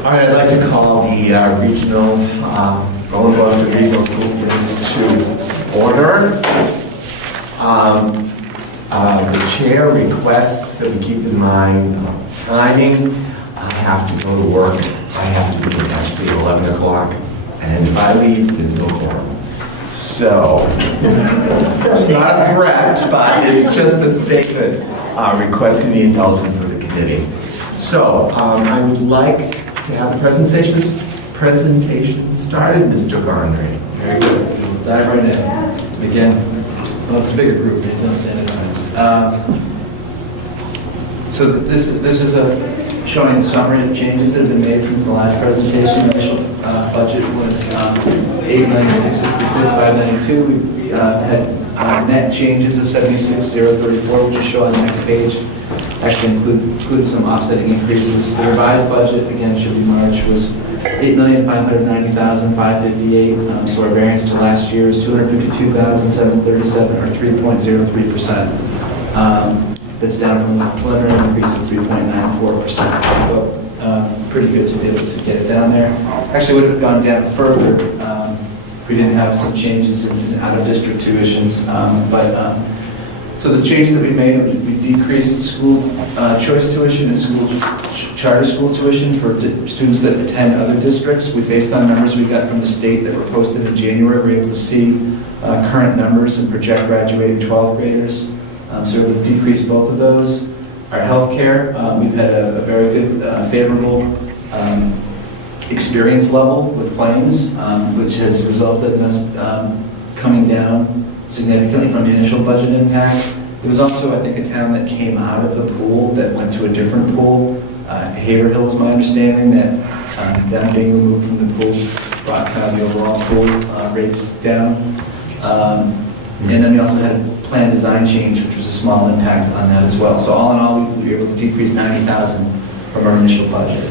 All right, I'd like to call the Rolling Boston Regional School Committee to order. The chair requests that we keep in mind timing. I have to go to work. I have to be here actually at 11 o'clock. And if I leave, there's no quorum. So, it's not a threat, but it's just a statement requesting the indulgence of the committee. So, I would like to have the presentation started, Mr. Garnry. Very good. We'll dive right in. Again, well, it's a bigger group. It's not standardized. So this is showing the summary of changes that have been made since the last presentation. Initial budget was $8,666,592. We had net changes of $76,034, which is shown on the next page. Actually include some offsetting increases. The revised budget, again, should be March, was $8,590,558. So our variance to last year is $252,737, or 3.03%. That's down from the preliminary increase of 3.94%. So pretty good to be able to get it down there. Actually, would have gone down further if we didn't have some changes in out-of-district tuitions. So the changes that we made, we decreased school choice tuition and charter school tuition for students that attend other districts. Based on numbers we got from the state that were posted in January, we were able to see current numbers and project graduating 12th graders. So we've decreased both of those. Our healthcare, we've had a very good, favorable experience level with claims, which has resulted in us coming down significantly from the initial budget impact. There was also, I think, a town that came out of the pool that went to a different pool. Haverhill was my understanding, that them being removed from the pool brought kind of the overall pool rates down. And then we also had a plan design change, which was a small impact on that as well. So all in all, we were able to decrease $90,000 from our initial budget.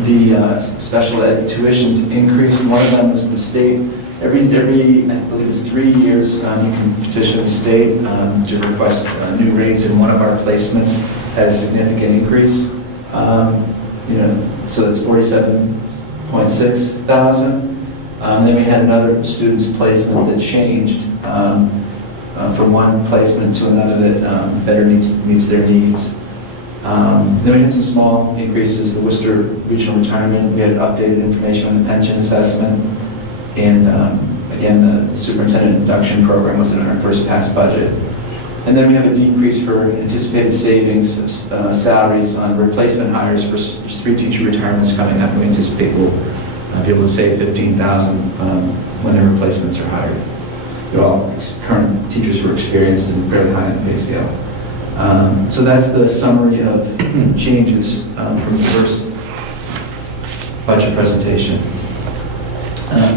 The special ed tuitions increased. One of them was the state. Every I believe it's 3 years, you can petition the state to request new rates, and one of our placements had a significant increase. So it's $47.6 thousand. Then we had another student's placement that changed from one placement to another that better meets their needs. Then we had some small increases. The Worcester Regional Retirement, we had updated information on the pension assessment. And again, the superintendent induction program was in our first pass budget. And then we have a decrease for anticipated savings of salaries on replacement hires for 3 teacher retirements coming up. We anticipate we'll be able to save $15,000 when their replacements are hired. They're all current teachers who are experienced and fairly high in the pay scale. So that's the summary of changes from the first budget presentation.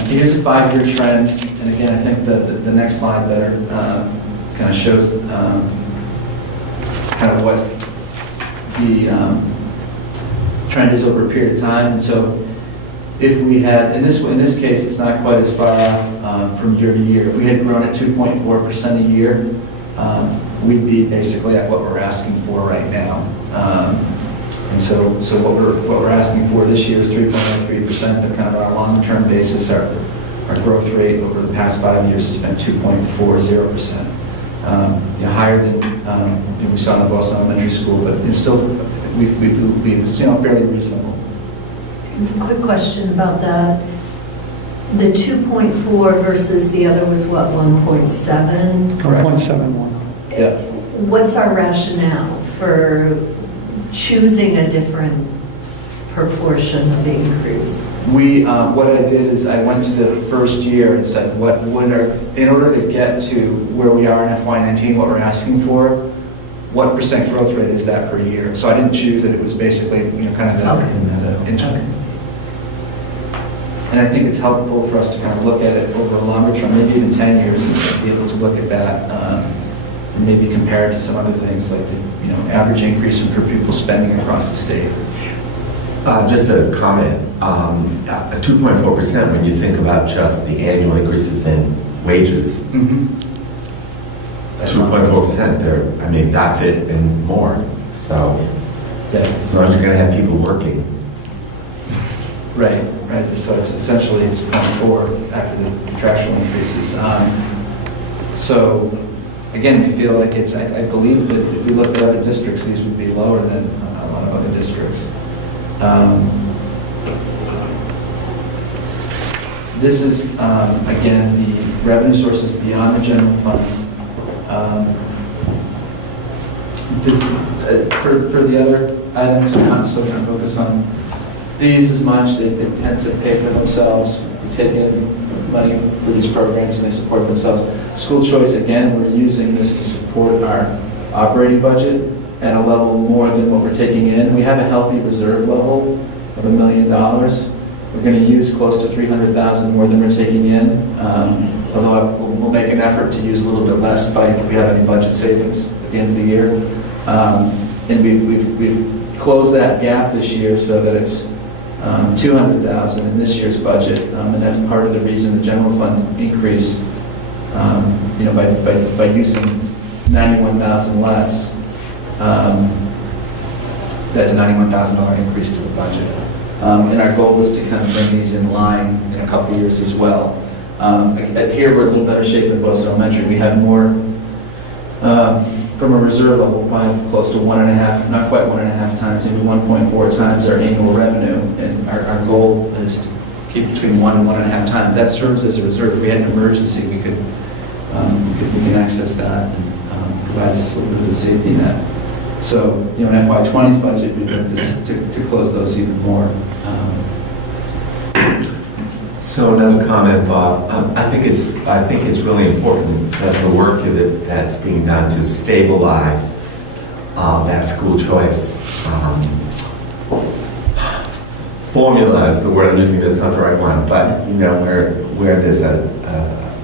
Here's a 5-year trend, and again, I think the next slide better kind of shows kind of what the trend is over a period of time. And so, if we had, in this case, it's not quite as far off from year to year. If we had grown at 2.4% a year, we'd be basically at what we're asking for right now. And so what we're asking for this year is 3.3%, but kind of our long-term basis, our growth rate over the past 5 years has been 2.40%. Higher than we saw in the Boston Elementary School, but it's still we fairly reasonable. Quick question about that. The 2.4 versus the other was what, 1.7? Correct. 1.71. Yeah. What's our rationale for choosing a different proportion of increase? What I did is I went to the first year and said, in order to get to where we are in FY19, what we're asking for, what % growth rate is that per year? So I didn't choose it. It was basically, kind of the interim. And I think it's helpful for us to kind of look at it over a longer term, maybe even 10 years, and be able to look at that and maybe compare it to some other things like the average increase in per pupil spending across the state. Just a comment, 2.4% when you think about just the annual increases in wages. 2.4% there, that's it and more. So Yeah. As long as you're going to have people working. Right, right, so it's essentially, it's 0.4 after the contractual increases. So, again, we feel like it's, I believe that if we looked at other districts, these would be lower than a lot of other districts. This is, again, the revenue sources beyond the general fund. This, for the other items, I'm not so going to focus on these as much. They tend to pay for themselves. We take in money for these programs and they support themselves. School choice, again, we're using this to support our operating budget at a level more than what we're taking in. We have a healthy reserve level of $1 million. We're going to use close to $300,000 more than we're taking in, although we'll make an effort to use a little bit less if we have any budget savings at the end of the year. And we've closed that gap this year so that it's $200,000 in this year's budget, and that's part of the reason the general fund increased, by using $91,000 less. That's a $91,000 increase to the budget. And our goal is to kind of bring these in line in a couple of years as well. Here we're in a little better shape than Boston Elementary. We have more, from a reserve level, probably close to 1.5, not quite 1.5 times, maybe 1.4 times our annual revenue. And our goal is to keep between 1 and 1.5 times. That serves as a reserve. If we had an emergency, we can access that and provides us a little bit of a safety net. So, in FY20's budget, we look to close those even more. So another comment, Bob. I think it's really important that the work that's being done to stabilize that school choice formula is the word I'm using. That's not the right one, but where there's a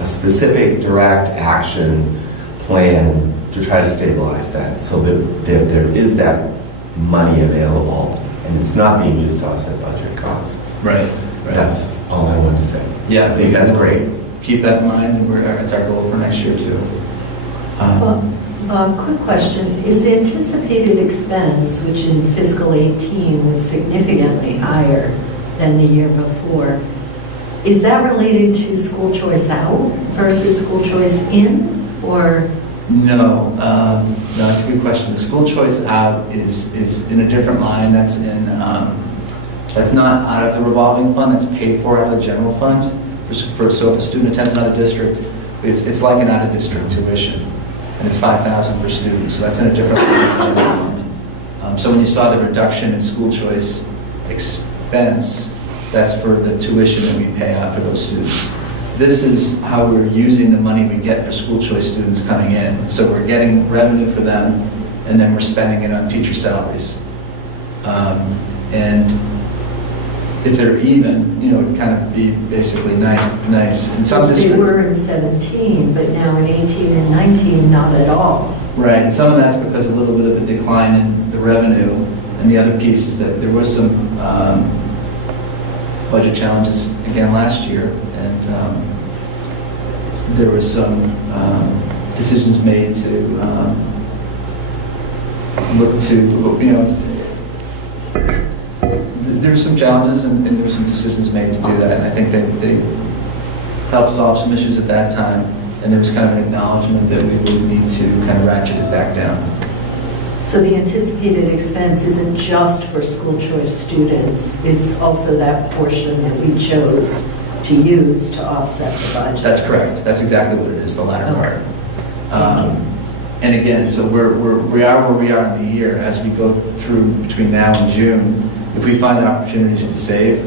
specific direct action plan to try to stabilize that, so that there is that money available and it's not being used to offset budget costs. Right. That's all I wanted to say. Yeah, I think that's great. Keep that in mind, and it's our goal for next year too. Bob, quick question. Is the anticipated expense, which in fiscal 18 was significantly higher than the year before, is that related to school choice out versus school choice in, or? No, that's a good question. The school choice out is in a different line. That's in that's not out of the revolving fund. That's paid for out of the general fund. So if a student attends another district, it's like an out-of-district tuition, and it's $5,000 per student. So that's in a different line of the general fund. So when you saw the reduction in school choice expense, that's for the tuition that we pay out for those students. This is how we're using the money we get for school choice students coming in. So we're getting revenue for them, and then we're spending it on teacher salaries. And if they're even, it would kind of be basically nice. In some They districts, were in 17, but now in 18 and 19, not at all. right, and some of that's because a little bit of a decline in the revenue, and the other piece is that there was some budget challenges again last year, and there was some decisions made to look to, there were some challenges and there were some decisions made to do that, and I think they helped solve some issues at that time, and there was kind of an acknowledgement that we would need to kind of ratchet it back down. So the anticipated expense isn't just for school choice students, it's also that portion that we chose to use to offset the budget. That's correct. That's exactly what it is, the latter part. And again, so we are where we are in the year. As we go through between now and June, if we find opportunities to save,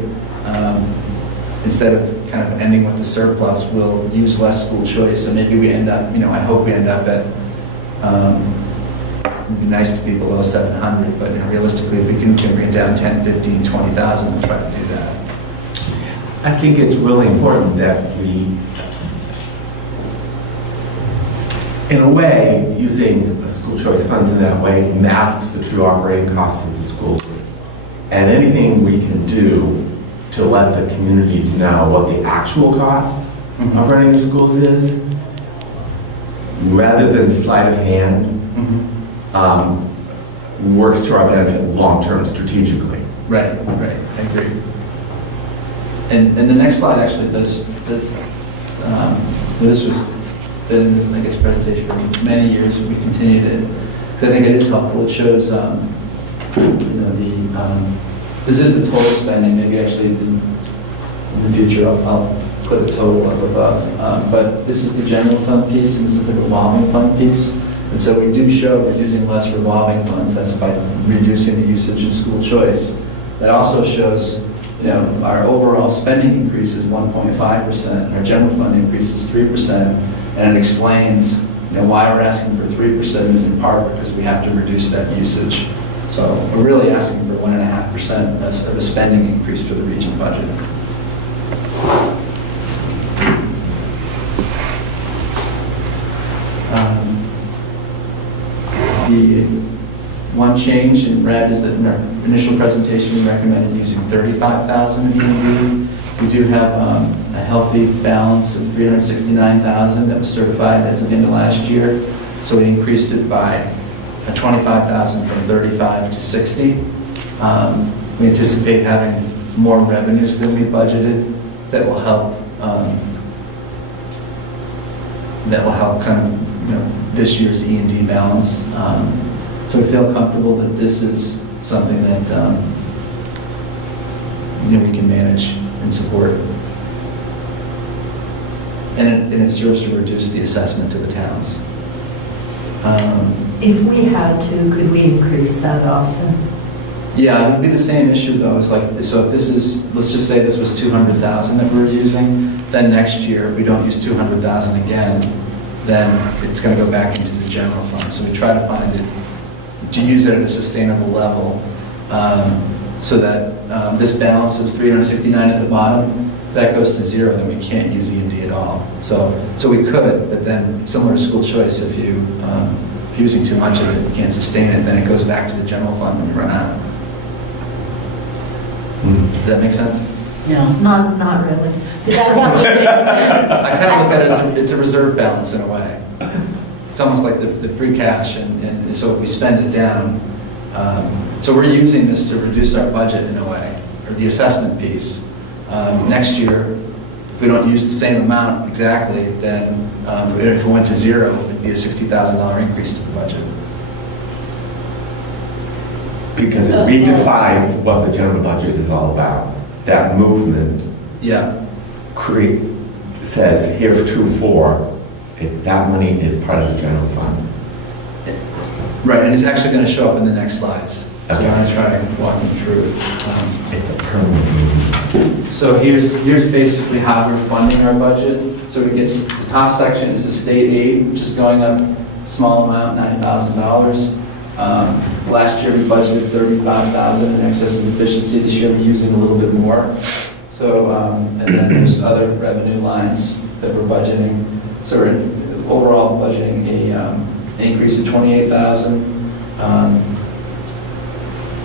instead of kind of ending with the surplus, we'll use less school choice. So maybe we end up, I hope we end up at, it'd be nice to be below 700, but realistically, if we can bring it down 10, 15, 20,000, we'll try to do that. I think it's really important that we, in a way, using school choice funds in that way masks the true operating costs of the schools. And anything we can do to let the communities know what the actual cost of running the schools is, rather than sleight of hand, works to our benefit long-term strategically. Right, I agree. And the next slide actually does, this was been in this, I guess, presentation for many years, we continued it, because I think it is helpful. It shows, this is the total spending, maybe actually in the future I'll put a total up above. But this is the general fund piece, and this is the revolving fund piece. And so we do show we're using less revolving funds. That's by reducing the usage in school choice. That also shows, our overall spending increase is 1.5%, and our general fund increase is 3%. And it explains, why we're asking for 3% is in part because we have to reduce that usage. So we're really asking for 1.5% of a spending increase for the region budget. The one change in red is that in our initial presentation, we recommended using $35,000 in E&D. We do have a healthy balance of $369,000 that was certified as of the end of last year. So we increased it by $25,000 from 35 to 60. We anticipate having more revenues than we budgeted that will help kind of this year's E&D balance. So we feel comfortable that this is something that we can manage and support. And it serves to reduce the assessment to the towns. If we had to, could we increase that also? Yeah, it would be the same issue though. It's like, so if this is, let's just say this was 200,000 that we're using, then next year if we don't use 200,000 again, then it's going to go back into the general fund. So we try to find it, to use it at a sustainable level, so that this balance of 369 at the bottom, if that goes to zero, then we can't use E&D at all. So we could, but then similar to school choice, if you're using too much of it, you can't sustain it, then it goes back to the general fund when you run out. Does that make sense? No, not really. I kind of look at it as it's a reserve balance in a way. It's almost like the free cash, and so if we spend it down, so we're using this to reduce our budget in a way, or the assessment piece. Next year, if we don't use the same amount exactly, then if it went to zero, it'd be a $60,000 increase to the budget. Because it redefines what the general budget is all about. That movement says heretofore, that money is part of the general fund. Right, and it's actually going to show up in the next slides. So Okay. I'm going to try to walk you through it. It's a permanent movement. So here's basically how we're funding our budget. So it gets, the top section is the state aid, which is going up a small amount, $9,000. Last year we budgeted $35,000 in excess of deficiency. This year we're using a little bit more. So, and then there's other revenue lines that we're budgeting. So we're overall budgeting an increase of $28,000.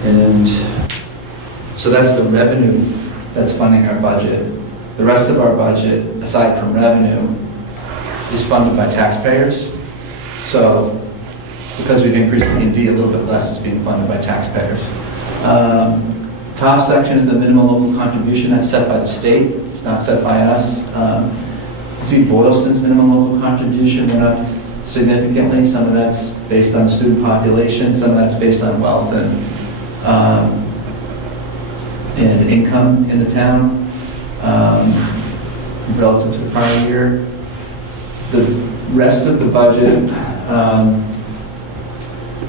And so that's the revenue that's funding our budget. The rest of our budget, aside from revenue, is funded by taxpayers. So because we've increased the E&D, a little bit less is being funded by taxpayers. Top section is the minimum local contribution. That's set by the state. It's not set by us. You see Boylston's minimum local contribution went up significantly. Some of that's based on student population. Some of that's based on wealth and income in the town relative to the prior year. The rest of the budget,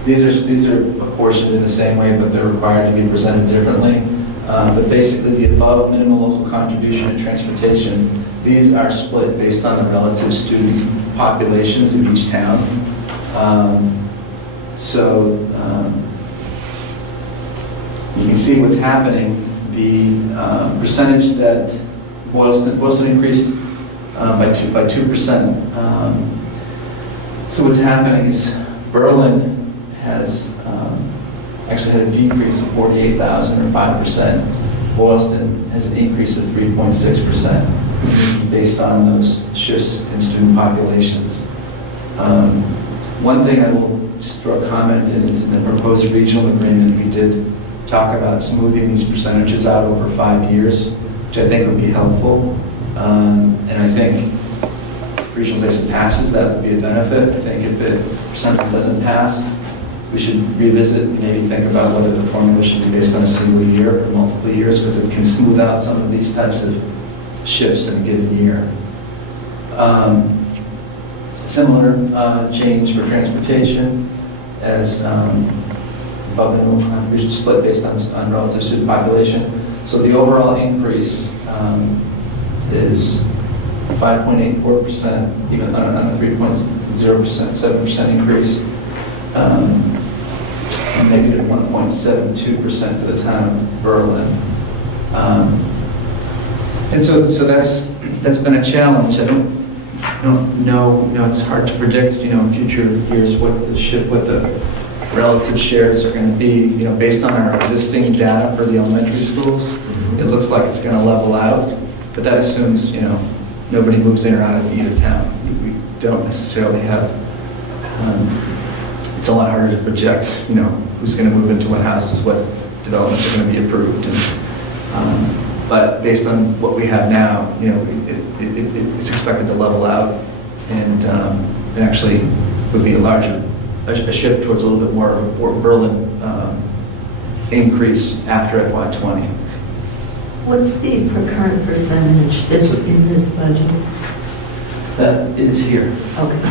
these are apportioned in the same way, but they're required to be presented differently. But basically, the above minimum local contribution and transportation, these are split based on the relative student populations of each town. You can see what's happening. The percentage that Boylston increased by 2%. So what's happening is Berlin has actually had a decrease of 48,000 or 5%. Boylston has an increase of 3.6%. This is based on those shifts in student populations. One thing I will just throw a comment in is in the proposed regional agreement, we did talk about smoothing these percentages out over 5 years, which I think would be helpful. And I think if regionalization passes, that would be a benefit. I think if the percentage doesn't pass, we should revisit and maybe think about whether the formula should be based on a single year or multiple years, because it can smooth out some of these types of shifts in a given year. Similar change for transportation as above and below contribution split based on relative student population. So the overall increase is 5.84%, even on a 3.0%, 7% increase, and negative 1.72% for the town of Berlin. And so that's been a challenge. I don't know, it's hard to predict, in future years what the relative shares are going to be, based on our existing data for the elementary schools. It looks like it's going to level out, but that assumes, nobody moves in or out of either town. We don't necessarily have, it's a lot harder to project, who's going to move into what houses, what developments are going to be approved. But based on what we have now, it's expected to level out, and it actually would be a shift towards a little bit more of a Berlin increase after FY20. What's the current percentage in this budget? That is here. Okay.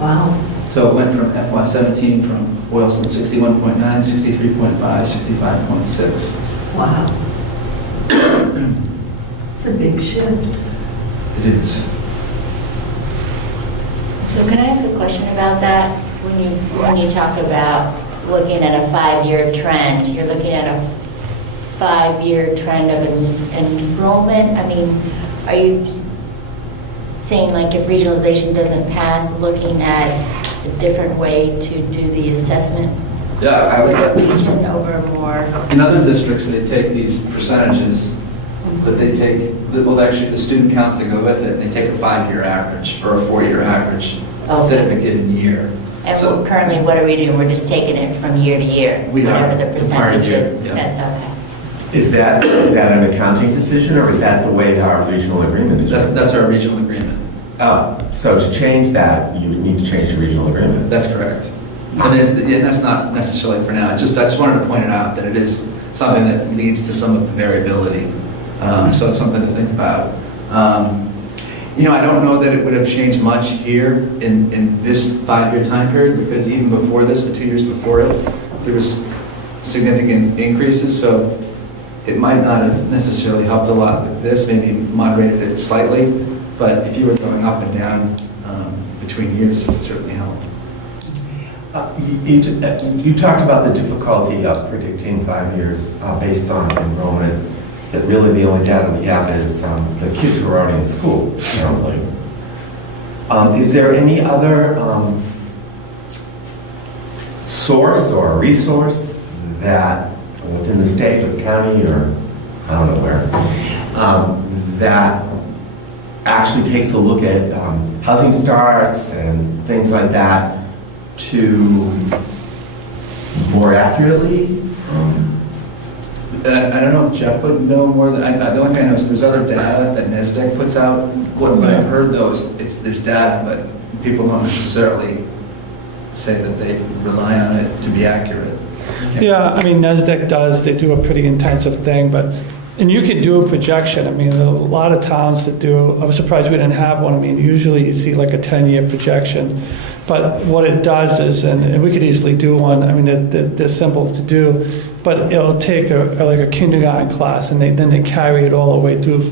Wow. So it went from FY17 from Boylston 61.9, 63.5, 65.6. Wow. It's a big shift. It is. So can I ask a question about that? When you talk about looking at a 5-year trend, you're looking at a 5-year trend of enrollment? I mean, are you saying like if regionalization doesn't pass, looking at a different way to do the assessment? Yeah, I For would. the region over more? In other districts, they take these percentages, but they take, well, actually, the student counts that go with it, they take a 5-year average or a 4-year average instead of a given year. And So- currently, what are we doing? We're just taking it from year to year? We are. Whatever the percentage Prior year, is? yeah. That's okay. Is that an accounting decision, or is that the way our regional agreement is? That's our regional agreement. Oh, so to change that, you would need to change the regional agreement. That's correct. And that's not necessarily for now. I just wanted to point it out that it is something that leads to some of the variability. So it's something to think about. I don't know that it would have changed much here in this 5-year time period, because even before this, the 2 years before it, there was significant increases. So it might not have necessarily helped a lot with this, maybe moderated it slightly. But if you were going up and down between years, it would certainly help. You talked about the difficulty of predicting 5 years based on enrollment, that really the only data we have is the kids who are already in school currently. Is there any other source or resource that within the state or the county or I don't know where, that actually takes a look at housing starts and things like that to more accurately? I don't know if Jeff would know more. The only thing I know is there's other data that NESDEC puts out. What I've heard, there's data, but people don't necessarily say that they rely on it to be accurate. Yeah, I mean, NESDEC does, they do a pretty intensive thing, and you can do a projection. I mean, a lot of towns that do, I was surprised we didn't have one. I mean, usually you see like a 10-year projection. But what it does is, and we could easily do one, I mean, they're simple to do, but it'll take like a kindergarten class, and then they carry it all the way through,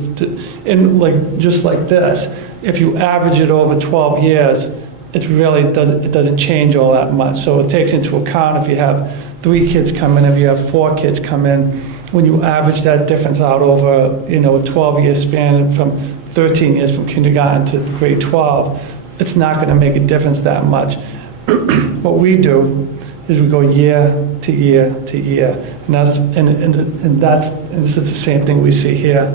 and like, just like this, if you average it over 12 years, it doesn't change all that much. So it takes into account if you have 3 kids come in, if you have 4 kids come in, when you average that difference out over, a 12-year span from 13 years from kindergarten to grade 12, it's not going to make a difference that much. What we do is we go year to year to year, and this is the same thing we see here.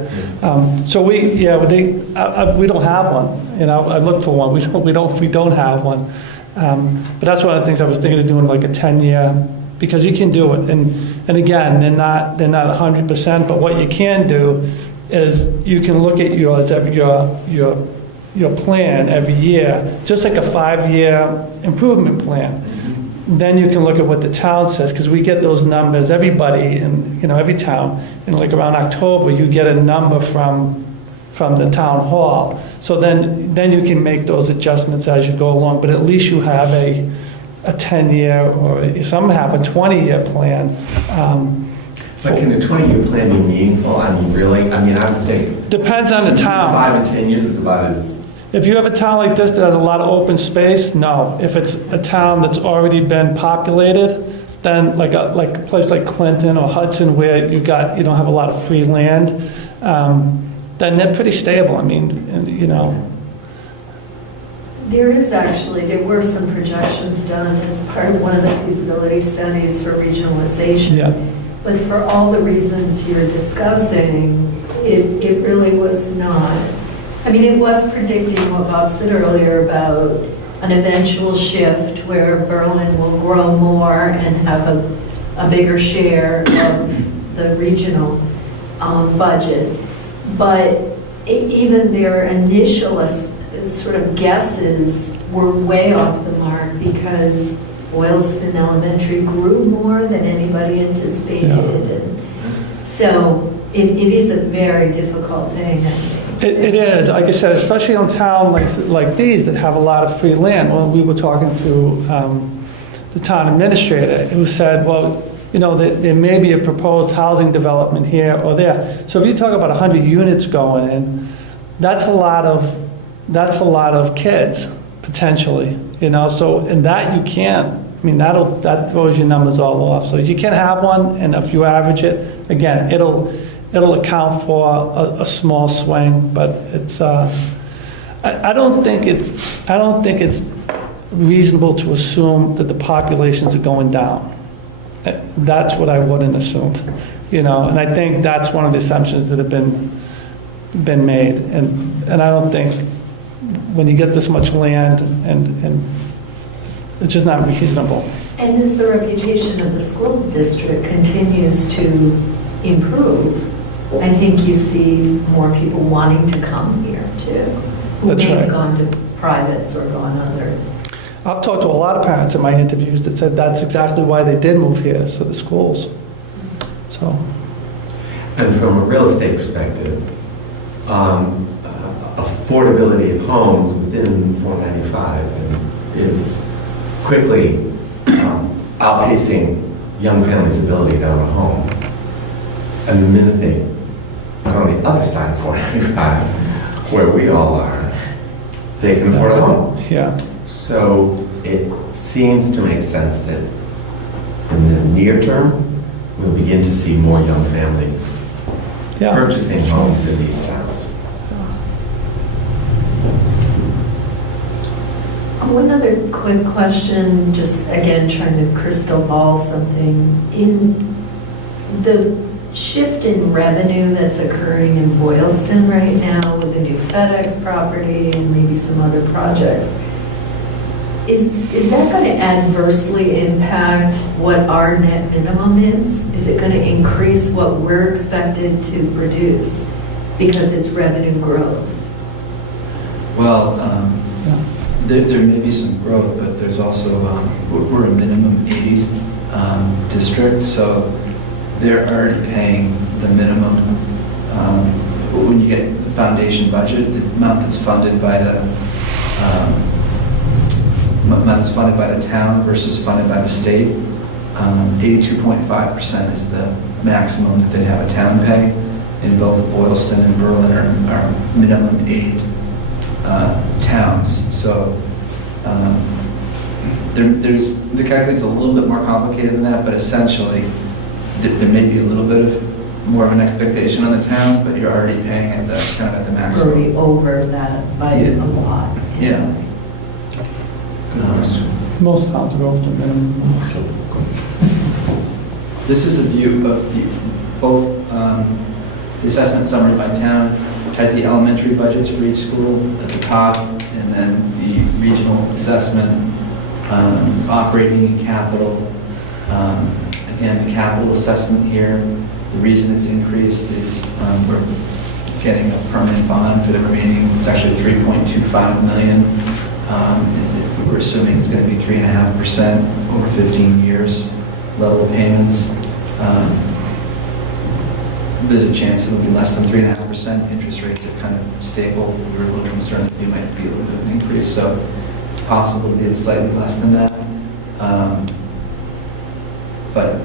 So we don't have one. I look for one. We don't have one. But that's one of the things I was thinking of doing, like a 10-year, because you can do it. And again, they're not 100%, but what you can do is you can look at your plan every year, just like a 5-year improvement plan. Then you can look at what the town says, because we get those numbers, everybody in, every town, and like around October, you get a number from the town hall. So then you can make those adjustments as you go along, but at least you have a 10-year, or some have a 20-year plan. But can a 20-year plan be meaningful? I mean, really? I mean, I would think Depends on the town. 5 and 10 years is about as, If you have a town like this that has a lot of open space, no. If it's a town that's already been populated, then like a place like Clinton or Hudson, where you don't have a lot of free land, then they're pretty stable. I mean, There were some projections done as part of one of the feasibility studies for regionalization. Yeah. But for all the reasons you're discussing, it really was not. I mean, it was predicting what Bob said earlier about an eventual shift where Berlin will grow more and have a bigger share of the regional budget. But even their initial sort of guesses were way off the mark because Boylston Elementary grew more than anybody anticipated. Yeah. And so it is a very difficult thing. It is, like I said, especially in a town like these that have a lot of free land. Well, we were talking to the town administrator who said, well, there may be a proposed housing development here or there. So if you talk about 100 units going in, that's a lot of kids potentially. So in that you can't. I mean, that throws your numbers all off. So you can have one, and if you average it, again, it'll account for a small swing, but it's. I don't think it's reasonable to assume that the populations are going down. That's what I wouldn't assume, and I think that's one of the assumptions that have been made, and I don't think when you get this much land and it's just not reasonable. And as the reputation of the school district continues to improve, I think you see more people wanting to come here too, who That's may have right. gone to privates or gone other. I've talked to a lot of parents in my interviews that said that's exactly why they did move here, so the schools. So, and from a real estate perspective, affordability of homes within 495 is quickly outpacing young families' ability to own a home. And the minute they go on the other side of 495, where we all are, they can afford a home. yeah. So it seems to make sense that in the near term, we'll begin to see more young families Yeah. purchasing homes in these towns. One other quick question, just again trying to crystal ball something. In the shift in revenue that's occurring in Boylston right now with the new FedEx property and maybe some other projects, is that going to adversely impact what our net minimum is? Is it going to increase what we're expected to produce because it's revenue growth? Well, Yeah. there may be some growth, but there's also, we're a minimum aid district, so they're already paying the minimum. When you get the foundation budget, the amount that's funded by the town versus funded by the state, 82.5% is the maximum that they have a town pay. In both Boylston and Berlin are minimum aid towns. So the calculation's a little bit more complicated than that, but essentially there may be a little bit of more of an expectation on the town, but you're already paying at the kind of at the maximum. Already over that by Yeah. a lot. Yeah. Good question. Most towns are over the minimum. This is a view of both the assessment summary by town has the elementary budgets for each school at the top, and then the regional assessment operating and capital. Again, the capital assessment here, the reason it's increased is we're getting a permanent bond for the remaining, it's actually 3.25 million. We're assuming it's going to be 3.5% over 15 years, level payments. There's a chance it'll be less than 3.5%. Interest rates are kind of stable. We were a little concerned that they might be a little bit of an increase, so it's possible to be slightly less than that. But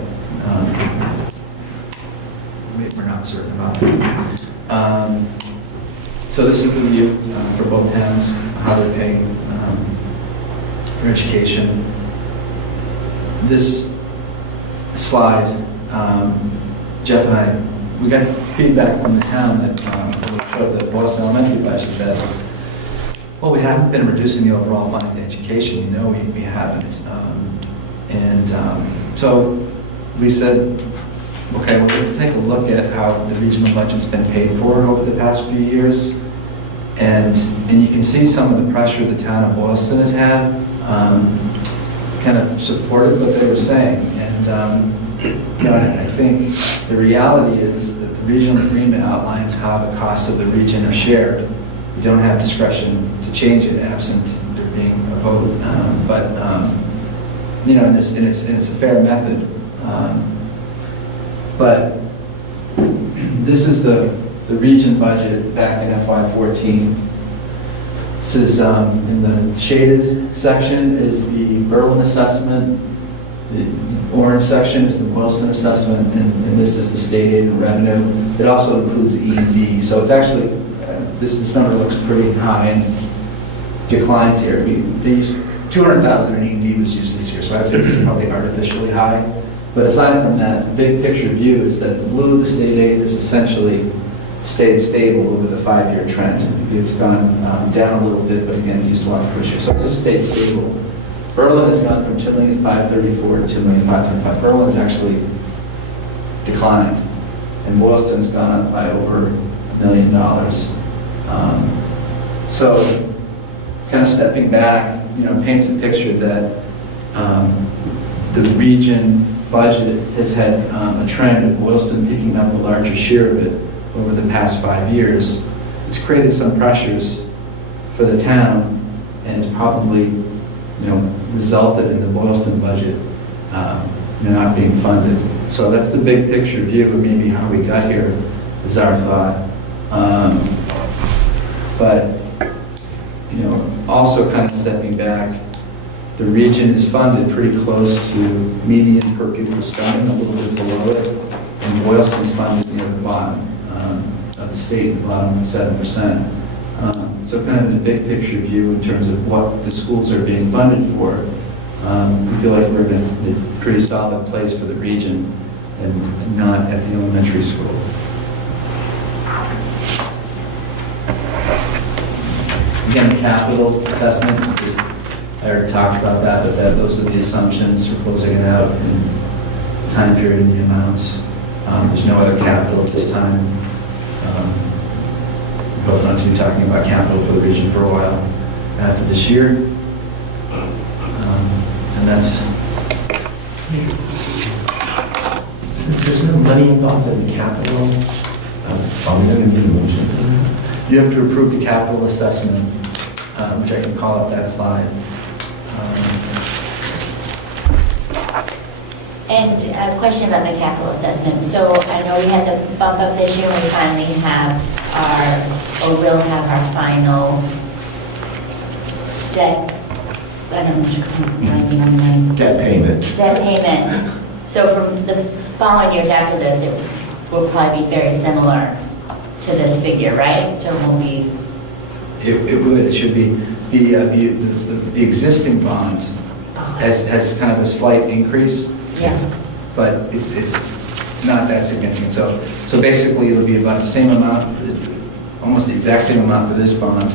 we're not certain about it. So this is the view for both towns, how they're paying for education. This slide, Jeff and I, we got feedback from the town that when we showed the Boston Elementary budget that, well, we haven't been reducing the overall funding to education. We haven't. So we said, okay, well, let's take a look at how the regional budget's been paid for over the past few years. And you can see some of the pressure the town of Boylston has had, kind of supported what they were saying. And I think the reality is that the regional agreement outlines how the costs of the region are shared. We don't have discretion to change it absent there being a vote. And it's a fair method. But this is the region budget back in FY14. This is in the shaded section is the Berlin assessment. The orange section is the Boylston assessment, and this is the state aid and revenue. It also includes the E&D. So it's actually, this number looks pretty high and declines here. They used 200,000 in E&D was used this year, so I'd say it's probably artificially high. But aside from that, the big picture view is that the blue, the state aid, has essentially stayed stable over the 5-year trend. It's gone down a little bit, but again, we used to watch pressure. So it's just stayed stable. Berlin has gone from 2,534,000 to 2,535,000. Berlin's actually declined, and Boylston's gone up by over $1 million. So, kind of stepping back, paints a picture that the region budget has had a trend of Boylston picking up a larger share of it over the past 5 years. It's created some pressures for the town, and it's probably resulted in the Boylston budget not being funded. So that's the big picture view of maybe how we got here, is our thought. But also kind of stepping back, the region is funded pretty close to median per pupil spending, a little bit below it, and Boylston's funded near the bottom of the state, the bottom 7%. So kind of the big picture view in terms of what the schools are being funded for, we feel like we're in a pretty solid place for the region and not at the elementary school. Again, capital assessment, I already talked about that, but those are the assumptions for closing it out in the time period and the amounts. There's no other capital at this time. We'll go on to talking about capital for the region for a while after this year. And that's... Since there's no money involved in the capital, are we going to need a motion for that? You have to approve the capital assessment, which I can call up that slide. And a question about the capital assessment. So I know we had to bump up this year when we finally have will have our final debt, I don't know what you call it, Debt payment. debt payment. So from the following years after this, it will probably be very similar to this figure, right? So it won't be... It would. It should be. The existing bond has kind of a slight increase. Yeah. But it's not that significant. So basically, it'll be about the same amount, almost the exact same amount for this bond.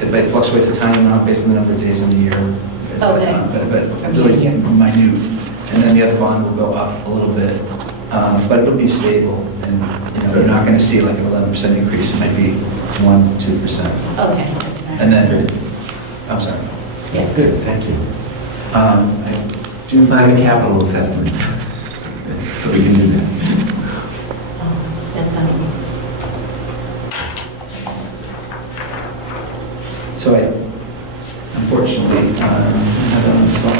It fluctuates a tiny amount based on the number of days in the year. Okay. But really minute. And then the other bond will go up a little bit, but it'll be stable. And you're not going to see like an 11% increase. It might be 1-2%. Okay, that's fine. And then, I'm sorry. That's good, thank you. I Do find a capital assessment, so we can do that. That's on you. So I, unfortunately, I don't install.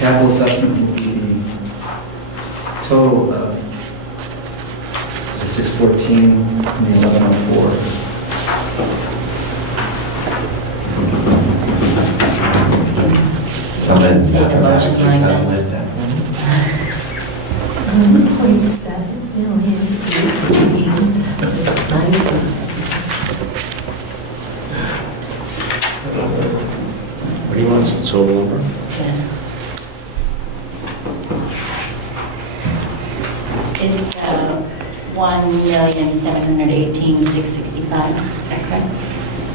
Capital assessment will be total of the 614 and the 1104. Someone. Take a motion like that. 1.7 million, 18, What do you want, the total number? Yeah. It's 1,718,665, is that correct?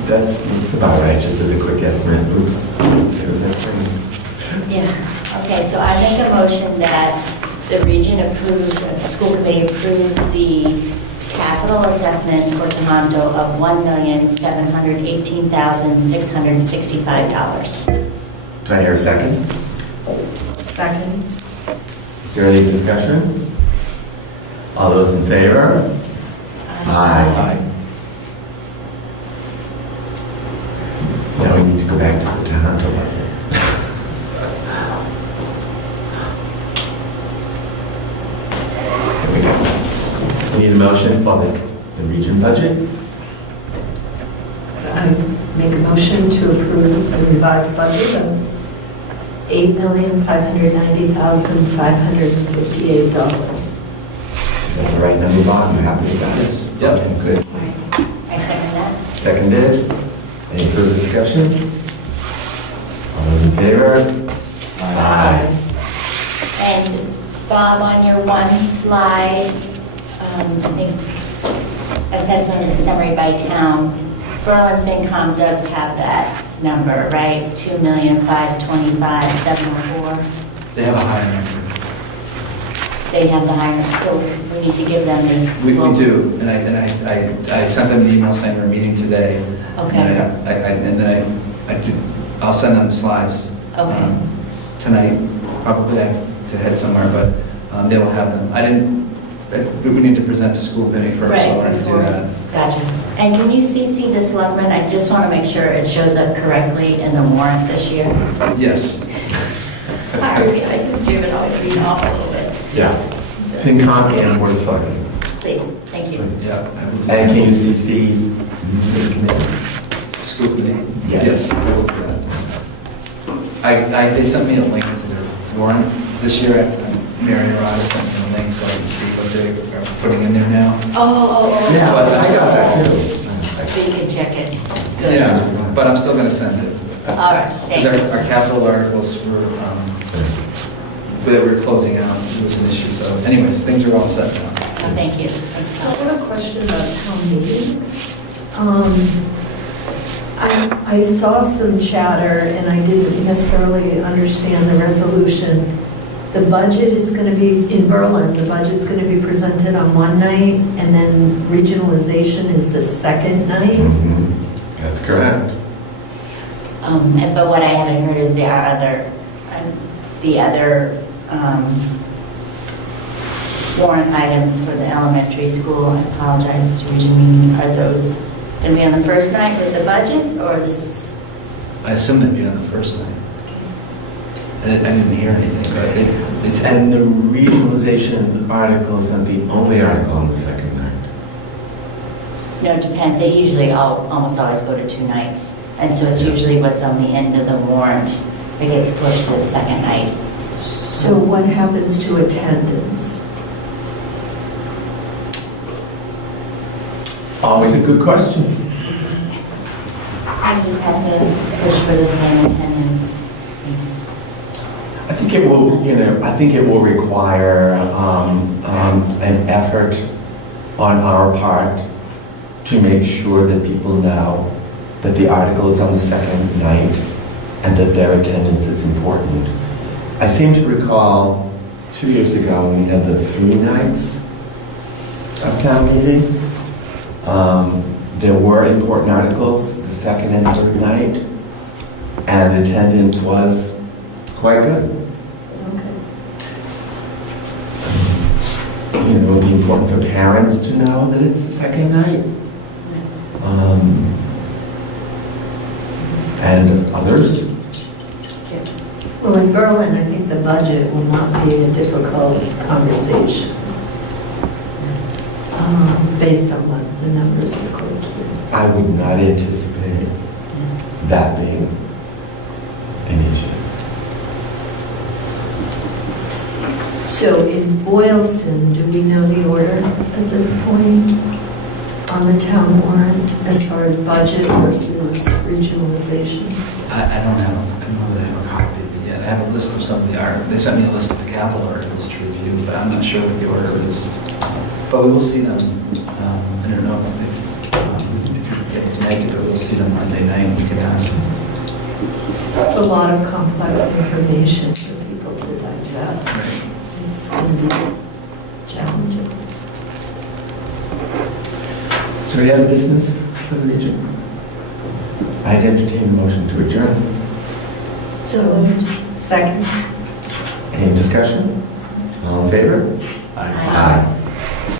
That's about right, just as a quick estimate. Oops. It was that thing. Yeah, okay, so I make a motion that the region approves, the school committee approves the capital assessment for Tohoto of $1,718,665. Do I hear a second? second. Is there any discussion? All those in favor? Aye. Now we need to go back to the Tohoto level. Here we go. We need a motion for the region budget. I make a motion to approve the revised budget of $8,590,558. Is that the right number, Bob? You happy with that? Yes. Yep. Okay, good. I second that. Seconded. Any further discussion? All those in favor? Aye. And Bob, on your one slide, I think assessment and summary by town, Berlin FinCom does have that number, right? 2,525,704. They have a higher number. They have the higher, so we need to give them this. We local- do, and I sent them an email saying we're meeting today. Okay. And then I'll send them the slides. Okay. Tonight, probably I have to head somewhere, but they will have them. We need to present to school committee first, so I Right, wanted to do before. that. Gotcha. And can you CC the selectmen? I just want to make sure it shows up correctly in the warrant this year. Yes. Sorry, I just do it always read off a little bit. Yeah. FinCom and Board of Selectmen. Please, thank you. Yeah. And can you CC the committee? School committee? Yes. I will do that. They sent me a link to their warrant this year. Mary Arata sent me a link so I can see what they are putting in there now. Oh. Yeah, But I got that too. So you can check it. Good. Yeah, but I'm still going to send it. All right, thank Because you. our capital articles that we're closing out was an issue, so anyways, things are all set now. Oh, thank you. Thank you So so I much. have a question about town meetings. I saw some chatter, and I didn't necessarily understand the resolution. The budget is going to be, in Berlin, the budget's going to be presented on one night, and then regionalization is the second night? Mhm. That's correct. But what I haven't heard is there are the other warrant items for the elementary school. I apologize, it's region meeting. Are those going to be on the first night with the budget, or this? I assume they'd be on the first night. I didn't hear anything, but it's, And the regionalization article is not the only article on the second night. No, it depends. They usually almost always go to 2 nights. And so it's usually what's on the end of the warrant that gets pushed to the second night. So what happens to attendance? Always a good question. I just have to push for the same attendance. I think it will, I think it will require an effort on our part to make sure that people know that the article is on the second night and that their attendance is important. I seem to recall 2 years ago when we had the 3 nights of town meeting. There were important articles the second and third night, And attendance was quite good. Okay. You know, it would be important for parents to know that it's the second night. And others. Well, in Berlin, I think the budget will not be a difficult conversation, based on what the numbers look like here. I would not anticipate that being an issue. So in Boylston, do we know the order at this point on the town warrant as far as budget versus regionalization? I don't know that I have a copy of it yet. I have a list of some of the they sent me a list of the capital articles to review, but I'm not sure what the order is. But we will see them, I don't know if you're able to make it, or we'll see them Monday night, we can ask. That's a lot of complex information for people to digest. It's going to be challenging. So we have a business for the region. I'd entertain a motion to adjourn. So, second? Any discussion? All in favor? Aye.